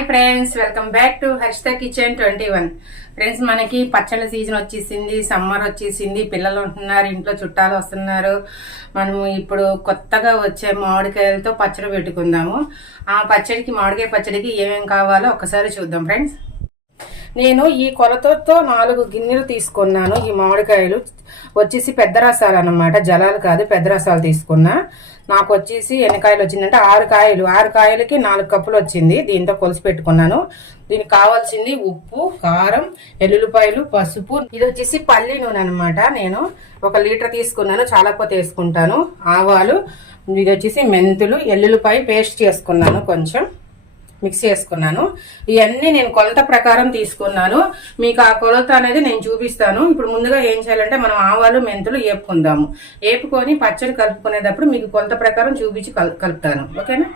Hi friends, welcome back to Harshita kitchen 21. Friends, మనకి పచ్చళ్ళ season వచ్చేసింది, సమ్మర్ వచ్చేసింది, పిల్లలు ఉంటున్నారు, ఇంట్లో చుట్టాలు వస్తున్నారు. మనము ఇప్పుడు కొత్తగా వచ్చే మామిడికాయలతో పచ్చడి పెట్టుకుందాము. ఆ పచ్చడికి, మామిడికాయ పచ్చడికి ఏమేమి కావాలో ఒకసారి చూద్దాం ఫ్రెండ్స్. నేను ఈ కొలతతో 4 గిన్నెలు తీసుకున్నాను. ఈ మామిడికాయలు వచ్చేసి పెద్ద రసాలు అన్నమాట, జలాలు కాదు, పెద్ద రసాలు తీసుకున్నా. నాకు వచ్చేసి ఎన్ని కాయలు వచ్చిందంటే 6 కాయలు. 6 కాయలకి 4 కప్పులు వచ్చింది. దీంతో కొలిసి పెట్టుకున్నాను. దీనికి కావాల్సింది ఉప్పు, కారం, ఎల్లుల్లిపాయలు, పసుపు. ఇది వచ్చేసి పల్లి నూనె అనమాట. నేను 1 లీటర్ తీసుకున్నాను, చాలా పోతే వేసుకుంటాను. ఆవాలు, ఇది వచ్చేసి మెంతులు, ఎల్లుల్లిపాయ పేస్ట్ చేసుకున్నాను, కొంచెం మిక్స్ చేసుకున్నాను. ఇవన్నీ నేను కొలత ప్రకారం తీసుకున్నాను. మీకు ఆ కొలత అనేది నేను చూపిస్తాను. ఇప్పుడు ముందుగా ఏం చేయాలంటే మనం ఆవాలు, మెంతులు వేపుకుందాము. వేపుకొని పచ్చడి కలుపుకునేటప్పుడు మీకు కొలత ప్రకారం చూపించి కలుపుతాను. ఓకేనా?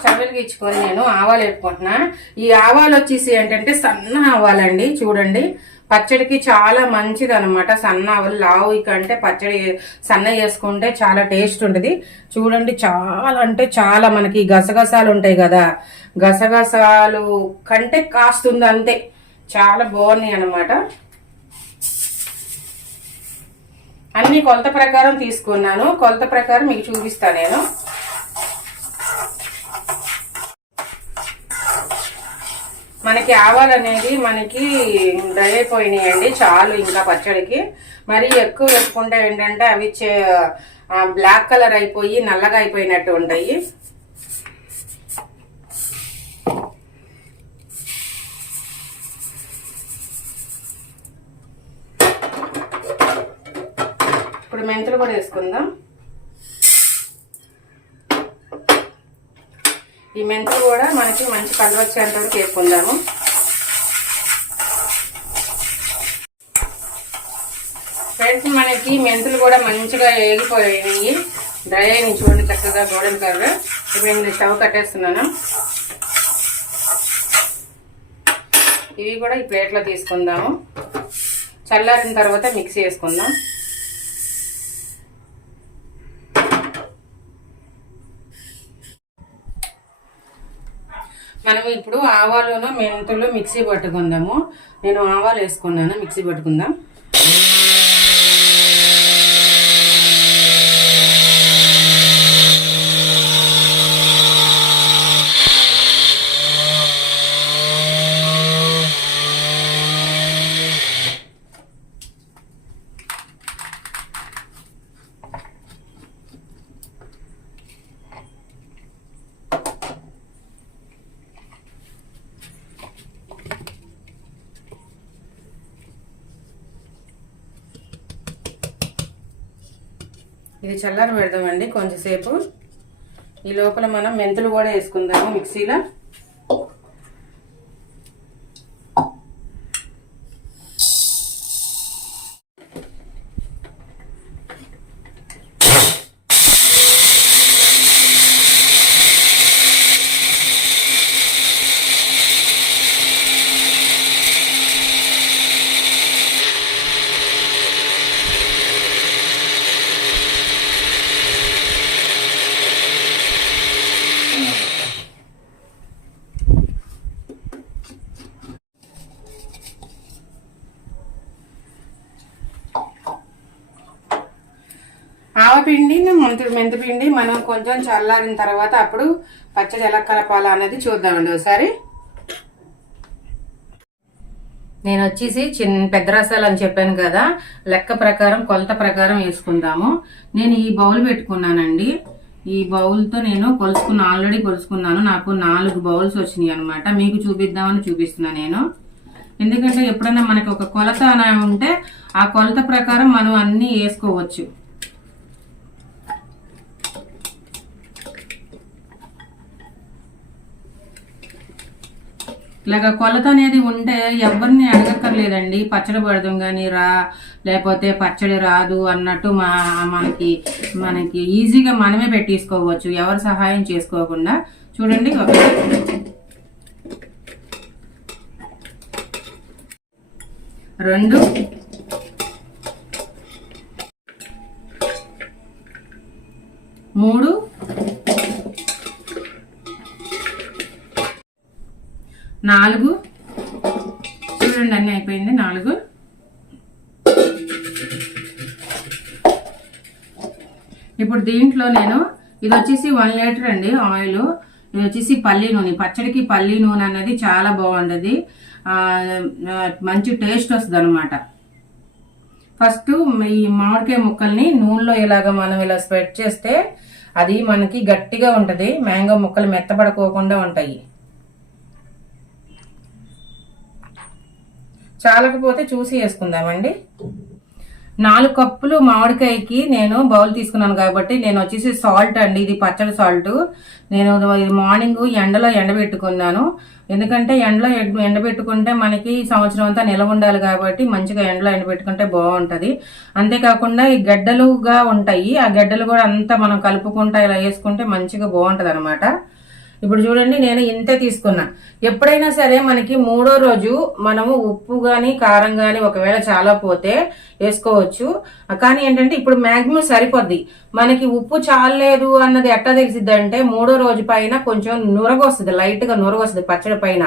స్టవ్ వెలిగించుకొని నేను ఆవాలు వేపుకుంటున్నా. ఈ ఆవాలు వచ్చేసి ఏంటంటే సన్న ఆవాలండి. చూడండి, పచ్చడికి చాలా మంచిది అనమాట. సన్న ఆవాలు, లావు కంటే పచ్చడి సన్న చేసుకుంటే చాలా టేస్ట్ ఉంటుంది. చూడండి, చాలా అంటే చాలా, మనకి గసగసాలు ఉంటాయి కదా, గసగసాలు కంటే కాస్తుంది అంతే, చాలా బాగున్నాయి అనమాట. అన్ని కొలత ప్రకారం తీసుకున్నాను. కొలత ప్రకారం మీకు చూపిస్తాను నేను. మనకి ఆవాలు అనేది మనకి డ్రై అయిపోయినాయండి, చాలు ఇంకా పచ్చడికి. మరి ఎక్కువ వేసుకుంటే ఏంటంటే అవి బ్లాక్ కలర్ అయిపోయి నల్లగా అయిపోయినట్టు ఉంటాయి. ఇప్పుడు మెంతులు కూడా వేసుకుందాం. ఈ మెంతులు కూడా మనకి మంచి కలర్ వచ్చేంత వరకు వేసుకుందాము. ఫ్రెండ్స్, మనకి మెంతులు కూడా మంచిగా వేగిపోయాయి, డ్రై అయినాయి. చూడండి, చక్కగా గోల్డెన్ కలర్. ఇప్పుడు నేను స్టవ్ కట్టేస్తున్నాను. ఇవి కూడా ఈ ప్లేట్లో తీసుకుందాము. చల్లారిన తర్వాత మిక్సీ వేసుకుందాం. మనం ఇప్పుడు ఆవాలును మెంతులు మిక్సీ పట్టుకుందాము. నేను ఆవాలు వేసుకున్నాను, మిక్సీ పట్టుకుందాం. ఇది చల్లారి పెడదామండి కొంచెంసేపు. ఈ లోపల మనం మెంతులు కూడా వేసుకుందాము మిక్సీలో. ఆవపిండి, మెంతిపిండి మనం కొంచెం చల్లారిన తర్వాత అప్పుడు పచ్చడి ఎలా కలపాలా అనేది చూద్దామండి ఒకసారి. నేను వచ్చేసి పెద్ద రసాలు అని చెప్పాను కదా, లెక్క ప్రకారం కొలత ప్రకారం వేసుకుందాము. నేను ఈ బౌల్ పెట్టుకున్నానండి. ఈ బౌల్తో నేను ఆల్రెడీ కొలుసుకున్నాను. నాకు 4 బౌల్స్ వచ్చినాయి అనమాట. మీకు చూపిద్దామని చూపిస్తున్నాను నేను. ఎందుకంటే ఎప్పుడైనా మనకి ఒక కొలత అని ఉంటే ఆ కొలత ప్రకారం మనం అన్ని వేసుకోవచ్చు. ఇలాగ కొలత అనేది ఉంటే ఎవరిని అడగక్కర్లేదండి. పచ్చడి పడదాం కానీ లేకపోతే పచ్చడి రాదు అన్నట్టు మనకి ఈజీగా మనమే పెట్టేసుకోవచ్చు, ఎవరు సహాయం చేసుకోకుండా. చూడండి, 2, 3, 4 చూడండి, అన్నీ అయిపోయింది. 4 ఇప్పుడు దీంట్లో నేను ఇది వచ్చేసి 1 లీటర్ అండి ఆయిల్. ఇది వచ్చేసి పల్లి నూనె. పచ్చడికి పల్లి నూనె అనేది చాలా బాగుంటుంది, మంచి టేస్ట్ వస్తుంది అనమాట. ఫస్ట్ ఈ మామిడికాయ ముక్కల్ని నూనెలో ఇలాగ మనం ఇలా స్ప్రెడ్ చేస్తే అది మనకి గట్టిగా ఉంటది, మ్యాంగో ముక్కలు మెత్తబడుకోకుండా ఉంటాయి. చాలకపోతే చూసి వేసుకుందామండి. 4 కప్పులు మామిడికాయకి నేను బౌల్ తీసుకున్నాను కాబట్టి నేను వచ్చేసి సాల్ట్ అండి, ఇది పచ్చడి సాల్ట్. నేను మార్నింగ్ ఎండలో ఎండబెట్టుకున్నాను, ఎందుకంటే ఎండలో ఎండబెట్టుకుంటే మనకి సంవత్సరం అంతా నిలవ ఉండాలి కాబట్టి మంచిగా ఎండలో ఎండబెట్టుకుంటే బాగుంటది. అంతేకాకుండా ఈ గడ్డలుగా ఉంటాయి, ఆ గడ్డలు కూడా అంతా మనం కలుపుకుంటా ఇలా వేసుకుంటే మంచిగా బాగుంటది అనమాట. ఇప్పుడు చూడండి, నేను ఇంతే తీసుకున్నా. ఎప్పుడైనా సరే మనకి 3వ రోజు మనము ఉప్పు గాని కారం గాని ఒకవేళ చాలా పోతే వేసుకోవచ్చు, కానీ ఏంటంటే ఇప్పుడు మాక్సిమం సరిపోద్ది. మనకి ఉప్పు చాలలేదు అన్నది ఎట్లా తెలిసిద్ది అంటే 3వ రోజు పైన కొంచెం నురగ వస్తుంది, లైట్ గా నురగ వస్తుంది పచ్చడి పైన.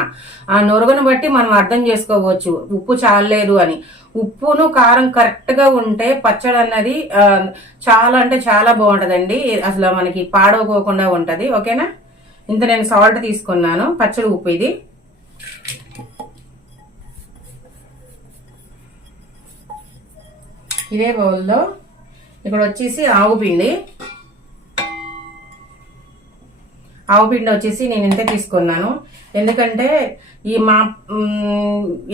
ఆ నురగను బట్టి మనం అర్థం చేసుకోవచ్చు ఉప్పు చాలలేదు అని. ఉప్పును కారం కరెక్ట్ గా ఉంటే పచ్చడి అన్నది చాలా అంటే చాలా బాగుంటదండి, అసలు మనకి పాడవకోకుండా ఉంటది. ఓకేనా, ఇంత నేను సాల్ట్ తీసుకున్నాను, పచ్చడి ఉప్పు ఇది. ఇదే బౌల్లో ఇక్కడ వచ్చేసి ఆవు పిండి వచ్చేసి నేను ఇంతే తీసుకున్నాను. ఎందుకంటే ఈ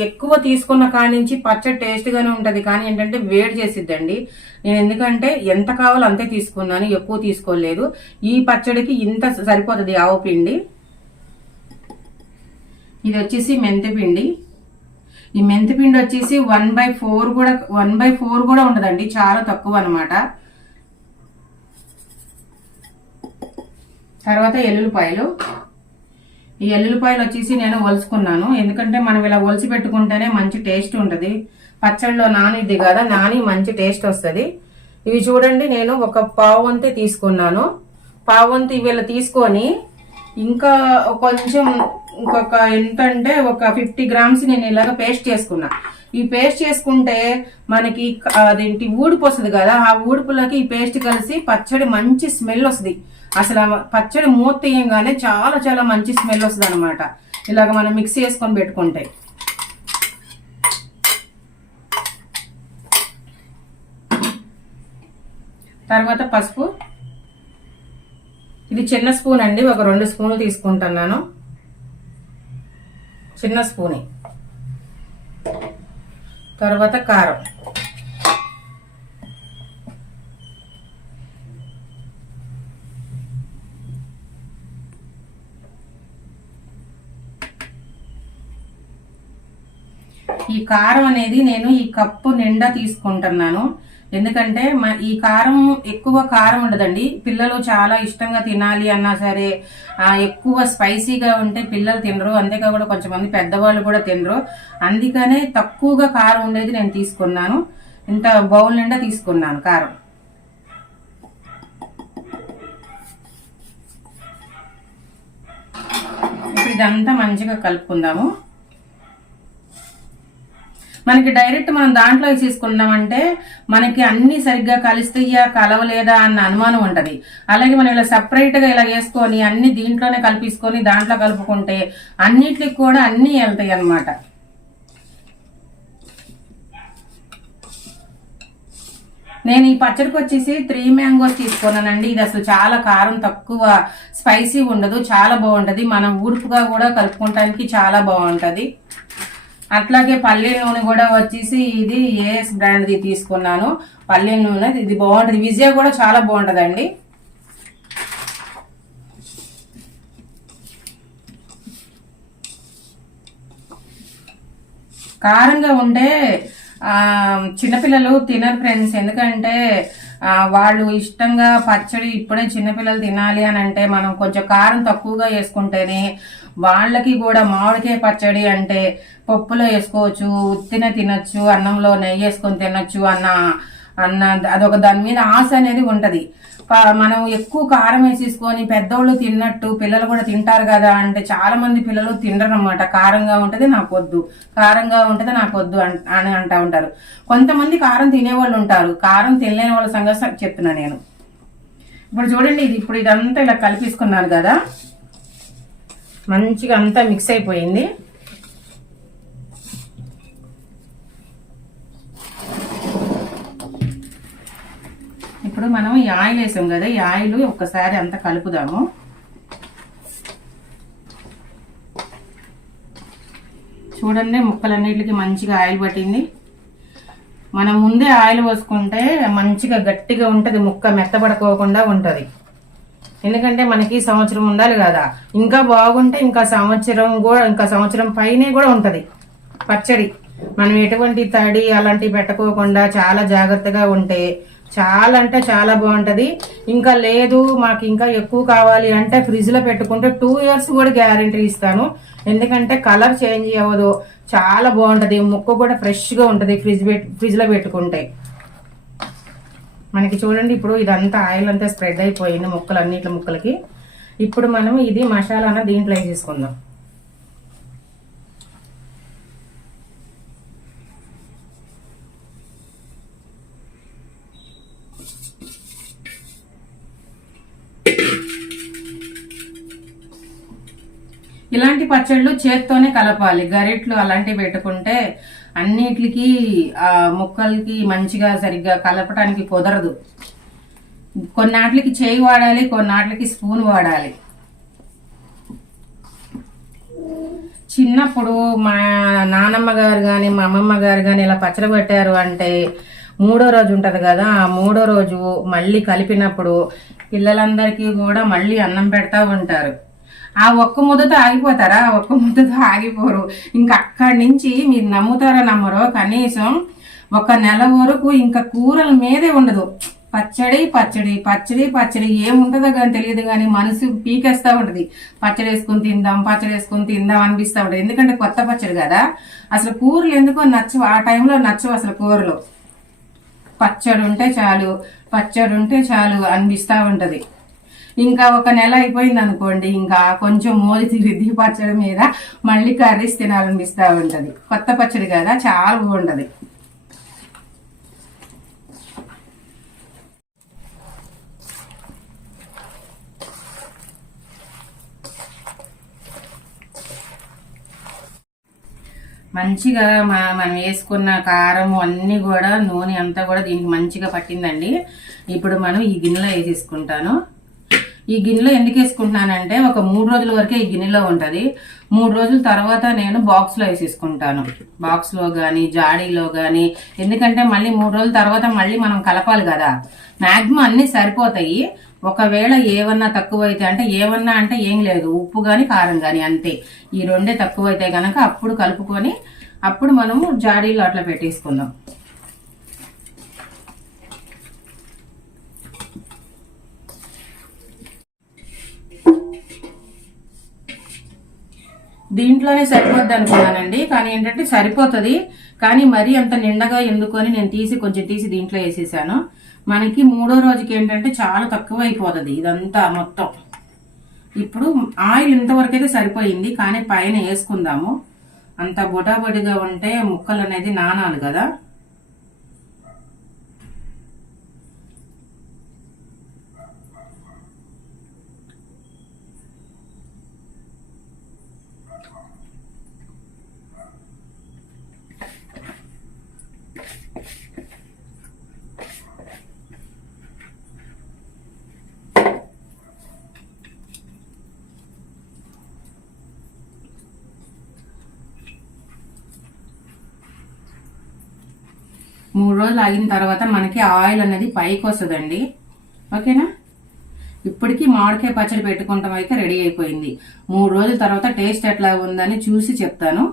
ఎక్కువ తీసుకున్న కాడి నుంచి పచ్చడి టేస్ట్ గానే ఉంటది, కానీ ఏంటంటే వేడి చేసిద్దండి. నేను ఎందుకంటే ఎంత కావాలో అంతే తీసుకున్నాను, ఎక్కువ తీసుకోలేదు. ఈ పచ్చడికి ఇంత సరిపోతుంది ఆవు పిండి. ఇది వచ్చేసి మెంతిపిండి. ఈ మెంతిపిండి వచ్చేసి 1/4 కూడా ఉండదండి, చాలా తక్కువ అనమాట. తర్వాత ఎల్లుల్లిపాయలు. ఈ ఎల్లుల్లిపాయలు వచ్చేసి నేను ఒలుసుకున్నాను, ఎందుకంటే మనం ఇలా ఒలిసి పెట్టుకుంటేనే మంచి టేస్ట్ ఉంటది. పచ్చడిలో నానిద్ది కదా, నాని మంచి టేస్ట్ వస్తుంది. ఇవి చూడండి, నేను ఒక పావంతి తీసుకున్నాను. పావంతి ఇవి తీసుకొని ఇంకా కొంచెం ఇంకొక ఎంతంటే ఒక 50 గ్రామ్స్ నేను ఇలాగ పేస్ట్ చేసుకున్నా. ఈ పేస్ట్ చేసుకుంటే మనకి అదేంటి ఊడిపు వస్తుంది కదా, ఆ ఊడిపులకి ఈ పేస్ట్ కలిసి పచ్చడి మంచి స్మెల్ వస్తుంది. అసలు పచ్చడి మూత తీయంగానే చాలా చాలా మంచి స్మెల్ వస్తుంది అనమాట, ఇలాగ మనం మిక్స్ చేసుకొని పెట్టుకుంటే. తర్వాత పసుపు. ఇది చిన్న స్పూన్ అండి, ఒక 2 స్పూన్లు తీసుకుంటున్నాను, చిన్న స్పూనే. తర్వాత కారం. ఈ కారం అనేది నేను ఈ కప్పు నిండా తీసుకుంటున్నాను, ఎందుకంటే ఈ కారం ఎక్కువ కారం ఉండదండి. పిల్లలు చాలా ఇష్టంగా తినాలి అన్నా సరే ఎక్కువ స్పైసీగా ఉంటే పిల్లలు తినరు, అంతేకాకుండా కొంచెమంది పెద్దవాళ్ళు కూడా తినరు. అందుకనే తక్కువగా కారం ఉండేది నేను తీసుకున్నాను. ఇంత బౌల్ నిండా తీసుకున్నాను కారం. ఇప్పుడు ఇదంతా మంచిగా కలుపుకుందాము. మనకి డైరెక్ట్ మనం దాంట్లో వేసేసుకున్నామంటే మనకి అన్ని సరిగ్గా కలిస్తాయా కలవలేదా అన్న అనుమానం ఉంటది. అలాగే మనం ఇలా సపరేట్ గా ఇలా వేసుకొని అన్ని దీంట్లోనే కలిపేసుకొని దాంట్లో కలుపుకుంటే అన్నిటికి కూడా అన్ని వెళ్తాయి అన్నమాట. నేను ఈ పచ్చడికి వచ్చేసి 3 మ్యాంగోస్ తీసుకున్నానండి. ఇది అసలు చాలా కారం తక్కువ, స్పైసీ ఉండదు, చాలా బాగుంటది. మనం ఊడుపుగా కూడా కలుపుకోవడానికి చాలా బాగుంటది. అట్లాగే పల్లీల నూనె కూడా వచ్చేసి ఇది ఏఎస్ బ్రాండ్ది తీసుకున్నాను. పల్లీల నూనె ఇది బాగుంటది, విజయ కూడా చాలా బాగుంటదండి. కారంగా ఉంటే చిన్నపిల్లలు తినరు ఫ్రెండ్స్, ఎందుకంటే వాళ్ళు ఇష్టంగా పచ్చడి ఇప్పుడే చిన్నపిల్లలు తినాలి అని అంటే మనం కొంచెం కారం తక్కువగా వేసుకుంటేనే వాళ్ళకి కూడా మామిడికాయ పచ్చడి అంటే పప్పులో వేసుకోవచ్చు, ఉత్తిన తినొచ్చు, అన్నంలో నెయ్యి వేసుకొని తినొచ్చు అన్న అన్న అదొక దాని మీద ఆశ అనేది ఉంటది. మనం ఎక్కువ కారం వేసేసుకొని పెద్దోళ్ళు తిన్నట్టు పిల్లలు కూడా తింటారు కదా అంటే చాలా మంది పిల్లలు తినరు అనమాట. కారంగా ఉంటది నాకు వద్దు, కారంగా ఉంటది నాకు వద్దు అని అంటా ఉంటారు. కొంతమంది కారం తినేవాళ్ళు ఉంటారు, కారం తినలేని వాళ్ళ సంగతి చెప్తున్నా నేను. ఇప్పుడు చూడండి, ఇప్పుడు ఇదంతా ఇలా కలిపేసుకున్నాను కదా, మంచిగా అంతా మిక్స్ అయిపోయింది. ఇప్పుడు మనం ఈ ఆయిల్ వేసాం కదా, ఈ ఆయిల్ ఒక్కసారి అంతా కలుపుదాము. చూడండి, ముక్కలన్నిటికి మంచిగా ఆయిల్ పట్టింది. మనం ముందే ఆయిల్ పోసుకుంటే మంచిగా గట్టిగా ఉంటది, ముక్క మెత్తబడుకోకుండా ఉంటది. ఎందుకంటే మనకి సంవత్సరం ఉండాలి కదా, ఇంకా బాగుంటే ఇంకా సంవత్సరం పైనే కూడా ఉంటది పచ్చడి. మనం ఎటువంటి తడి అలాంటివి పెట్టుకోకుండా చాలా జాగ్రత్తగా ఉంటే చాలా అంటే చాలా బాగుంటది. ఇంకా లేదు మాకు ఇంకా ఎక్కువ కావాలి అంటే ఫ్రిడ్జ్ లో పెట్టుకుంటే 2 years కూడా గ్యారంటీ ఇస్తాను. ఎందుకంటే కలర్ చేంజ్ అవ్వదు, చాలా బాగుంటది, ముక్క కూడా ఫ్రెష్ గా ఉంటది ఫ్రిడ్జ్ లో పెట్టుకుంటే. మనకి చూడండి, ఇప్పుడు ఇదంతా ఆయిల్ అంతా స్ప్రెడ్ అయిపోయింది ముక్కలకి. ఇప్పుడు మనం ఇది మసాలా దీంట్లో వేసేసుకుందాం. ఇలాంటి పచ్చళ్ళు చేత్తోనే కలపాలి, గరిట్లు అలాంటివి పెట్టుకుంటే అన్నిటికి ముక్కలకి మంచిగా సరిగ్గా కలపటానికి కుదరదు. కొన్నాట్లకి చేయి వాడాలి, కొన్నాట్లకి స్పూన్ వాడాలి. చిన్నప్పుడు మా నానమ్మ గారు కానీ మా అమ్మమ్మ గారు కానీ ఇలా పచ్చడి పెట్టారు అంటే 3వ రోజు ఉంటది కదా, ఆ 3వ రోజు మళ్ళీ కలిపినప్పుడు పిల్లలందరికీ కూడా మళ్ళీ అన్నం పెడతా ఉంటారు. ఆ ఒక్క ముద్దతో ఆగిపోతారా? ఒక్క ముద్దతో ఆగిపోరు. ఇంకా అక్కడి నుంచి మీరు నమ్ముతారో నమ్మరో కనీసం 1 నెల వరకు ఇంకా కూరల మీదే ఉండదు. పచ్చడి పచ్చడి పచ్చడి పచ్చడి ఏముంటుందో కానీ తెలియదు, కానీ మనసు పీకేస్తా ఉంటది. పచ్చడి వేసుకుని తిందాం అనిపిస్తా ఉంటది. ఎందుకంటే కొత్త పచ్చడి కదా, అసలు కూరలు ఎందుకో నచ్చవు, ఆ టైంలో నచ్చవు అసలు కూరలు. పచ్చడి ఉంటే చాలు అనిపిస్తా ఉంటది. ఇంకా 1 నెల అయిపోయింది అనుకోండి, ఇంకా కొంచెం మోది తిరిగి పచ్చడి మీద మళ్ళీ కర్రీస్ తినాలనిపిస్తా ఉంటది. కొత్త పచ్చడి కదా, చాలా బాగుంటది. మంచిగా మనం వేసుకున్న కారం అన్ని కూడా నూనె అంతా కూడా దీనికి మంచిగా పట్టిందండి. ఇప్పుడు మనం ఈ గిన్నెలో వేసేసుకుంటాను. ఈ గిన్నెలో ఎందుకు వేసుకుంటున్నానంటే ఒక 3 రోజుల వరకే ఈ గిన్నెలో ఉంటది. 3 రోజుల తర్వాత నేను బాక్స్ లో వేసేసుకుంటాను, బాక్స్ లో గాని జాడీలో గాని. ఎందుకంటే మళ్ళీ 3 రోజుల తర్వాత మళ్ళీ మనం కలపాలి కదా. మాక్సిమం అన్ని సరిపోతాయి. ఒకవేళ ఏమన్నా తక్కువైతే అంటే ఏం లేదు, ఉప్పు గాని కారం గాని అంతే, ఈ 2 తక్కువైతే గనక అప్పుడు కలుపుకొని అప్పుడు మనము జాడీలో అట్లా పెట్టేసుకుందాం. దీంట్లోనే సరిపోద్ది అనుకున్నానండి, కానీ ఏంటంటే సరిపోతుంది, కానీ మరీ అంత నిండగా ఎందుకొని నేను కొంచెం తీసి దీంట్లో వేసేసాను. మనకి 3వ రోజుకి ఏంటంటే చాలా తక్కువ అయిపోతుంది ఇదంతా మొత్తం. ఇప్పుడు ఆయిల్ ఇంతవరకు అయితే సరిపోయింది, కానీ పైన వేసుకుందాము. అంత బొటాబొడిగా ఉంటే ముక్కలు అనేది నానాలి కదా. మూడు రోజులు ఆగిన తర్వాత మనకి ఆయిల్ అనేది పైకి వస్తుందండి. ఓకేనా? ఇప్పటికీ మామిడికాయ పచ్చడి పెట్టుకుంటాం అయితే రెడీ అయిపోయింది. 3 రోజుల తర్వాత టేస్ట్ ఎట్లా ఉందని చూసి చెప్తాను.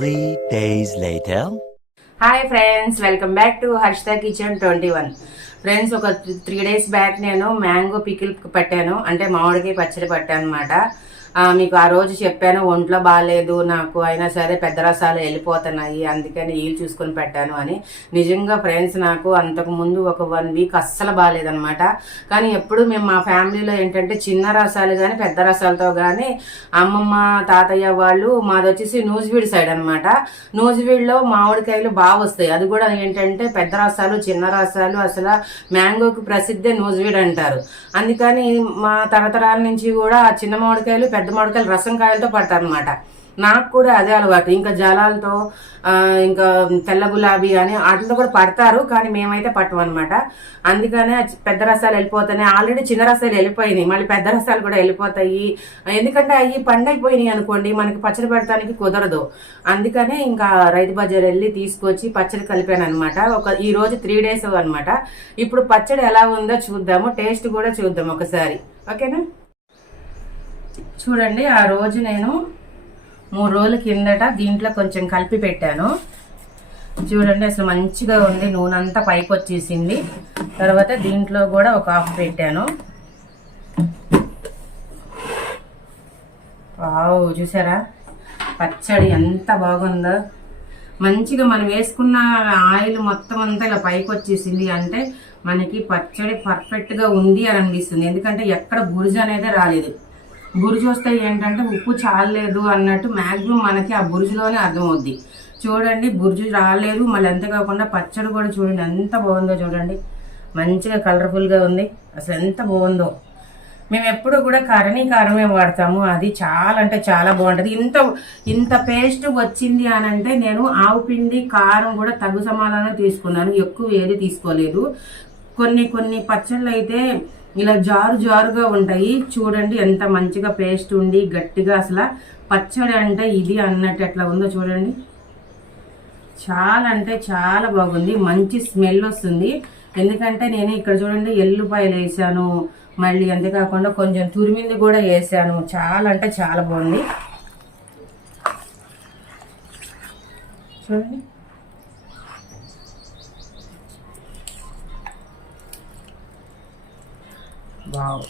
3 days later. Hi friends, welcome back to Harshita kitchen 21. Friends, ఒక 3 days బ్యాక్ నేను మ్యాంగో పికిల్ పట్టాను, అంటే మామిడికాయ పచ్చడి పట్టాను అనమాట. మీకు ఆ రోజు చెప్పాను ఒంట్లో బాగాలేదు నాకు, అయినా సరే పెద్ద రసాలు వెళ్ళిపోతున్నాయి, అందుకని వీలు చూసుకొని పెట్టాను అని. నిజంగా ఫ్రెండ్స్, నాకు అంతకు ముందు ఒక 1 వీక్ అస్సలు బాగాలేదనమాట. కానీ ఎప్పుడు మేము మా ఫ్యామిలీలో ఏంటంటే చిన్న రసాలు కానీ పెద్ద రసాలతో కానీ, అమ్మమ్మ తాతయ్య వాళ్ళు మాది వచ్చేసి నూజివీడు సైడ్ అనమాట. నూజివీడులో మామిడికాయలు బాగా వస్తాయి. అది కూడా ఏంటంటే పెద్ద రసాలు చిన్న రసాలు, అసలు మ్యాంగోకి ప్రసిద్ధే నూజివీడు అంటారు. అందుకని మా తరతరాల నుంచి కూడా ఆ చిన్న మామిడికాయలు పెద్ద మామిడికాయలు రసం కాయలతో పడతారనమాట. నాకు కూడా అదే అలవాటు. ఇంకా జలాలతో ఇంకా తెల్ల గులాబీ అని వాటితో కూడా పడతారు, కానీ మేమైతే పట్టమన్నమాట. అందుకనే పెద్ద రసాలు వెళ్ళిపోతాయి. ఆల్రెడీ చిన్న రసాలు వెళ్ళిపోయినాయి, మళ్ళీ పెద్ద రసాలు కూడా వెళ్ళిపోతాయి. ఎందుకంటే అవి పండైపోయినాయి అనుకోండి, మనకి పచ్చడి పెడతానికి కుదరదు. అందుకనే ఇంకా రైతు బజార్ వెళ్ళి తీసుకొచ్చి పచ్చడి కలిపాను అనమాట. ఈ రోజు 3 days అనమాట. ఇప్పుడు పచ్చడి ఎలా ఉందో చూద్దాము, టేస్ట్ కూడా చూద్దాం ఒకసారి. ఓకేనా? చూడండి, ఆ రోజు నేను 3 రోజుల కిందట దీంట్లో కొంచెం కలిపి పెట్టాను. చూడండి అసలు మంచిగా ఉంది, నూనె అంతా పైకి వచ్చేసింది. తర్వాత దీంట్లో కూడా ఒక హాఫ్ పెట్టాను. వావ్, చూసారా పచ్చడి ఎంత బాగుందో. మంచిగా మనం వేసుకున్న ఆయిల్ మొత్తం అంతా ఇలా పైకి వచ్చేసింది అంటే మనకి పచ్చడి పర్ఫెక్ట్గా ఉంది అని అనిపిస్తుంది. ఎందుకంటే ఎక్కడ బురుజు అనేది రాలేదు. బురుజు వస్తే ఏంటంటే ఉప్పు చాలలేదు అన్నట్టు మ్యాక్సిమం మనకి ఆ బురుజులోనే అర్థమవుద్ది. చూడండి, బురుజు రాలేదు. మళ్ళీ అంతేకాకుండా పచ్చడి కూడా చూడండి ఎంత బాగుందో. చూడండి మంచిగా కలర్ఫుల్గా ఉంది, అసలు ఎంత బాగుందో. మేము ఎప్పుడు కూడా కారమే వాడతాము, అది చాలా అంటే చాలా బాగుంటుంది. ఇంత పేస్ట్ వచ్చింది అని అంటే నేను ఆవు పిండి కారం కూడా తగు సమానంగా తీసుకున్నాను, ఎక్కువ ఏది తీసుకోలేదు. కొన్ని పచ్చళ్ళు అయితే ఇలా జారుగా ఉంటాయి. చూడండి ఎంత మంచిగా పేస్ట్ ఉండి గట్టిగా, అసలు పచ్చడి అంటే ఇది అన్నట్టు ఎట్లా ఉందో చూడండి. చాలా అంటే చాలా బాగుంది, మంచి స్మెల్ వస్తుంది. ఎందుకంటే నేను ఇక్కడ చూడండి ఎల్లుపాయలు వేసాను, మళ్ళీ అంతేకాకుండా కొంచెం తురిమింది కూడా వేసాను. చాలా అంటే చాలా బాగుంది. చూడండి వావ్.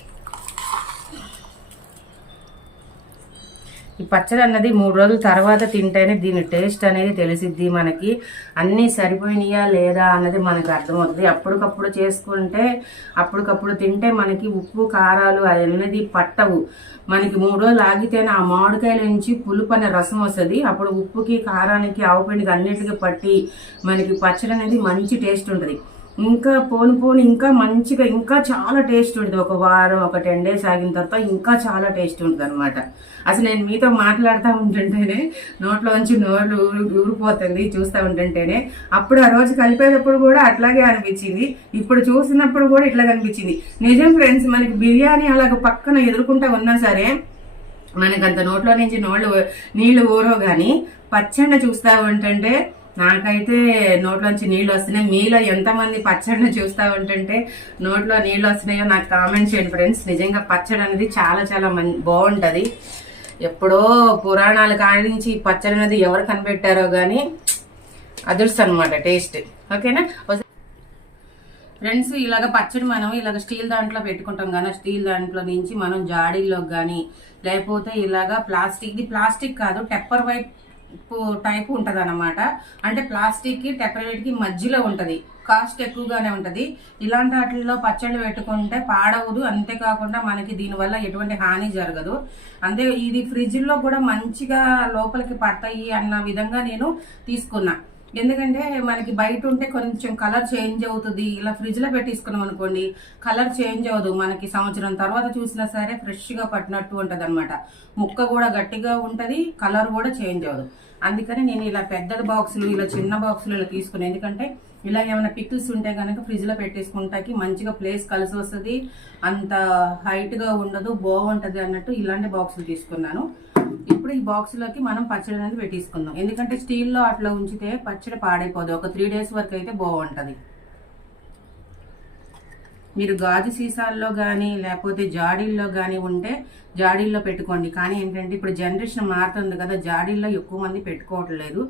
ఈ పచ్చడి అన్నది 3 రోజుల తర్వాత తింటేనే దీని టేస్ట్ అనేది తెలిసిద్ది మనకి. అన్నీ సరిపోయినాయా లేదా అన్నది మనకు అర్థమవుతుంది. అప్పటికప్పుడు చేసుకుంటే అప్పటికప్పుడు తింటే మనకి ఉప్పు కారాలు అనేది పట్టవు. మనకి 3 రోజులు ఆగితేనే ఆ మామిడికాయల నుంచి పులుపు అనే రసం వస్తుంది. అప్పుడు ఉప్పుకి కారానికి ఆవు పిండికి అన్నిటికీ పట్టి మనకి పచ్చడి అనేది మంచి టేస్ట్ ఉంటుంది. ఇంకా పోను ఇంకా మంచిగా ఇంకా చాలా టేస్ట్ ఉంటుంది. ఒక వారం, ఒక 10 days ఆగిన తర్వాత ఇంకా చాలా టేస్ట్ ఉంటుంది అనమాట. అసలు నేను మీతో మాట్లాడుతూ ఉంటుంటేనే నోట్లోంచి నోరు ఊరిపోతుంది చూస్తూ ఉంటుంటేనే. అప్పుడు ఆ రోజు కలిపేటప్పుడు కూడా అట్లాగే అనిపించింది, ఇప్పుడు చూసినప్పుడు కూడా ఇట్లా అనిపించింది. నిజం ఫ్రెండ్స్, మనకి బిర్యానీ అలాగ పక్కన ఎదుర్కొంటా ఉన్నా సరే మనకంత నోట్లో నుంచి నీళ్లు ఊరో కానీ పచ్చడి చూస్తూ ఉంటుంటే నాకైతే నోట్లోంచి నీళ్ళు వస్తున్నాయి. మీలో ఎంతమంది పచ్చడిని చూస్తూ ఉంటుంటే నోట్లో నీళ్ళు వస్తున్నాయో నాకు కామెంట్ చేయండి ఫ్రెండ్స్. నిజంగా పచ్చడి అనేది చాలా చాలా బాగుంటుంది. ఎప్పుడో పురాణాల కాడి నుంచి పచ్చడి అనేది ఎవరు కనిపెట్టారో కానీ అదృష్టం అనమాట టేస్ట్. ఓకేనా ఫ్రెండ్స్, ఇలాగ పచ్చడి మనం ఇలాగ స్టీల్ దాంట్లో పెట్టుకుంటాం కానీ స్టీల్ దాంట్లో నుంచి మనం జాడీల్లోకి కానీ లేకపోతే ఇలాగా ప్లాస్టిక్ కాదు టెప్పర్ వైట్ టైప్ ఉంటది అనమాట. అంటే ప్లాస్టిక్ కి టెపరేట్ కి మధ్యలో ఉంటది, కాస్ట్ ఎక్కువగానే ఉంటది. ఇలాంటి వాటిల్లో పచ్చళ్ళు పెట్టుకుంటే పాడవదు, అంతేకాకుండా మనకి దీనివల్ల ఎటువంటి హాని జరగదు. అంతే ఇది ఫ్రిడ్జ్ లో కూడా మంచిగా లోపలికి పడతాయి అన్న విధంగా నేను తీసుకున్నా. ఎందుకంటే మనకి బయట ఉంటే కొంచెం కలర్ చేంజ్ అవుతుంది, ఇలా ఫ్రిడ్జ్ లో పెట్టిసుకున్నాం అనుకోండి కలర్ చేంజ్ అవ్వదు. మనకి సంవత్సరం తర్వాత చూసినా సరే ఫ్రెష్ గా పట్టినట్టు ఉంటది అనమాట. ముక్క కూడా గట్టిగా ఉంటది, కలర్ కూడా చేంజ్ అవ్వదు. అందుకని నేను ఇలా పెద్ద బాక్సులు ఇలా చిన్న బాక్సులు ఇలా తీసుకున్నాను. ఎందుకంటే ఇలా ఏమైనా పికిల్స్ ఉంటే కనుక ఫ్రిడ్జ్ లో పెట్టేసుకుంటాకి మంచిగా ప్లేస్ కలిసి వస్తుంది, అంత హైట్ గా ఉండదు, బాగుంటది అన్నట్టు ఇలాంటి బాక్సులు తీసుకున్నాను. ఇప్పుడు ఈ బాక్స్ లోకి మనం పచ్చడి అనేది పెట్టేసుకుందాం. ఎందుకంటే స్టీల్లో అట్లా ఉంచితే పచ్చడి పాడైపోదు, ఒక 3 days వరకు అయితే బాగుంటది. మీరు గాజు సీసాల్లో కానీ లేకపోతే జాడీల్లో కానీ ఉంటే జాడీల్లో పెట్టుకోండి. కానీ ఏంటంటే ఇప్పుడు జనరేషన్ మారుతుంది కదా, జాడీల్లో ఎక్కువ మంది పెట్టుకోవట్లేదు.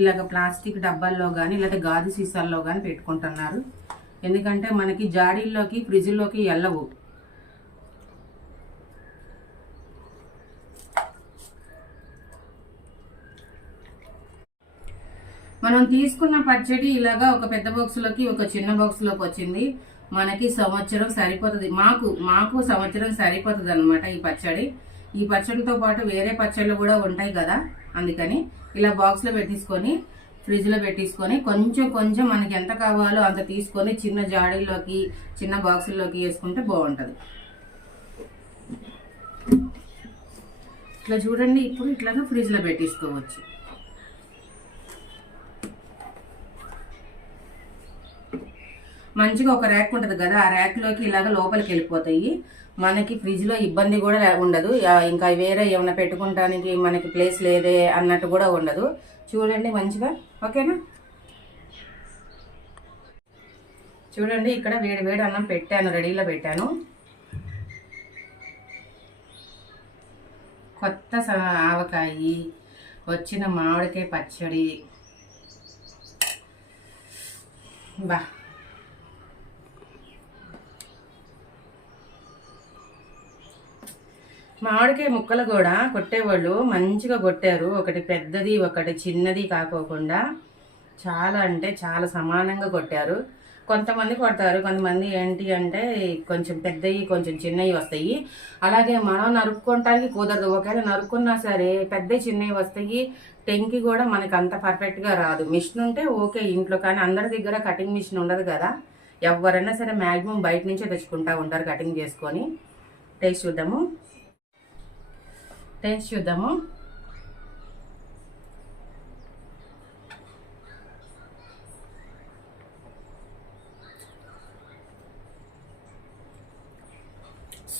ఇలాగ ప్లాస్టిక్ డబ్బాల్లో కానీ లేకపోతే గాజు సీసాల్లో కానీ పెట్టుకుంటున్నారు. ఎందుకంటే మనకి జాడీల్లోకి ఫ్రిడ్జ్లోకి వెళ్ళవు. మనం తీసుకున్న పచ్చడి ఇలాగా ఒక పెద్ద బాక్సులోకి ఒక చిన్న బాక్సులోకి వచ్చింది. మనకి సంవత్సరం సరిపోతుంది. మాకు సంవత్సరం సరిపోతుంది అనమాట ఈ పచ్చడి. ఈ పచ్చడితో పాటు వేరే పచ్చళ్ళు కూడా ఉంటాయి కదా, అందుకని ఇలా బాక్స్లో పెట్టేసుకొని ఫ్రిడ్జ్లో పెట్టేసుకొని కొంచెం కొంచెం మనకి ఎంత కావాలో అంత తీసుకొని చిన్న జాడీల్లోకి చిన్న బాక్సుల్లోకి వేసుకుంటే బాగుంటుంది. ఇట్లా చూడండి, ఇప్పుడు ఇట్లాగా ఫ్రిడ్జ్లో పెట్టేసుకోవచ్చు. మంచిగా ఒక ర్యాక్ ఉంటుంది కదా, ఆ ర్యాక్లోకి ఇలాగ లోపలికి వెళ్ళిపోతాయి. మనకి ఫ్రిడ్జ్లో ఇబ్బంది కూడా ఉండదు. ఇంకా వేరే ఏమైనా పెట్టుకుంటానికి మనకి ప్లేస్ లేదే అన్నట్టు కూడా ఉండదు. చూడండి మంచిగా, ఓకేనా? చూడండి, ఇక్కడ వేడి వేడి అన్నం పెట్టాను, రెడీలో పెట్టాను. కొత్త ఆవకాయ, వచ్చిన మామిడికాయ పచ్చడి, బా మామిడికాయ ముక్కలు కూడా కొట్టేవాళ్ళు మంచిగా కొట్టారు. ఒకటి పెద్దది ఒకటి చిన్నది కాకోకుండా చాలా అంటే చాలా సమానంగా కొట్టారు. కొంతమంది కొడతారు, కొంతమంది ఏంటి అంటే కొంచెం పెద్దవి కొంచెం చిన్నవి వస్తాయి. అలాగే మనం నరుక్కోవటానికి కుదరదు. ఒకవేళ నరుక్కున్నా సరే పెద్దవి చిన్నవి వస్తాయి. టెంకి కూడా మనకి అంత పర్ఫెక్ట్గా రాదు. మిషన్ ఉంటే ఓకే ఇంట్లో, కానీ అందరి దగ్గర కటింగ్ మిషన్ ఉండదు కదా. ఎవరైనా సరే మ్యాక్సిమం బయట నుంచే తెచ్చుకుంటా ఉంటారు కటింగ్ చేసుకొని. టేస్ట్ చూద్దాము.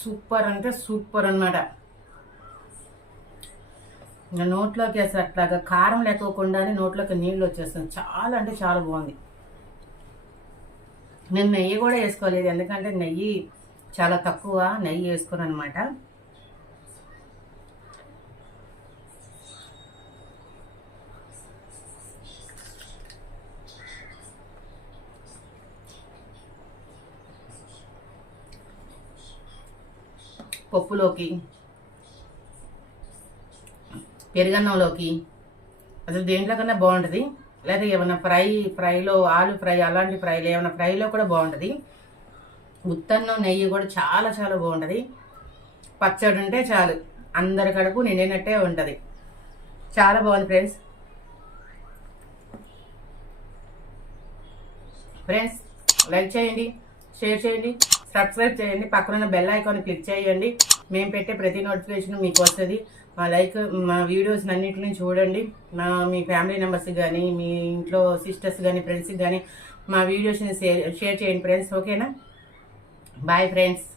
సూపర్ అంటే సూపర్ అన్నమాట. నోట్లోకి అసలు అట్లాగా కారం లేకోకుండానే నోట్లోకి నీళ్ళు వచ్చేస్తుంది. చాలా అంటే చాలా బాగుంది. నేను నెయ్యి కూడా వేసుకోలేదు, ఎందుకంటే నెయ్యి చాలా తక్కువ నెయ్యి వేసుకోను అనమాట. పప్పులోకి, పెరుగన్నంలోకి, అసలు దేంట్లో కన్నా బాగుంటుంది. లేదా ఏమైనా ఫ్రైలో ఆలు ఫ్రై అలాంటి ఫ్రైలో ఏమైనా ఫ్రైలో కూడా బాగుంటుంది. ఉత్తన్నం నెయ్యి కూడా చాలా చాలా బాగుంటుంది. పచ్చడి ఉంటే చాలు, అందరి కడుపు నిండినట్టే ఉంటుంది. చాలా బాగుంది ఫ్రెండ్స్. లైక్ చేయండి, షేర్ చేయండి, సబ్స్క్రైబ్ చేయండి, పక్కన బెల్ ఐకాన్ క్లిక్ చేయండి. మేము పెట్టే ప్రతి నోటిఫికేషన్ మీకు వస్తుంది. మా వీడియోస్ అన్నింటినీ చూడండి. మీ ఫ్యామిలీ మెంబర్స్కి కానీ, మీ ఇంట్లో సిస్టర్స్ కానీ, ఫ్రెండ్స్కి కానీ మా వీడియోస్ని షేర్ చేయండి ఫ్రెండ్స్, ఓకేనా? Bye friends.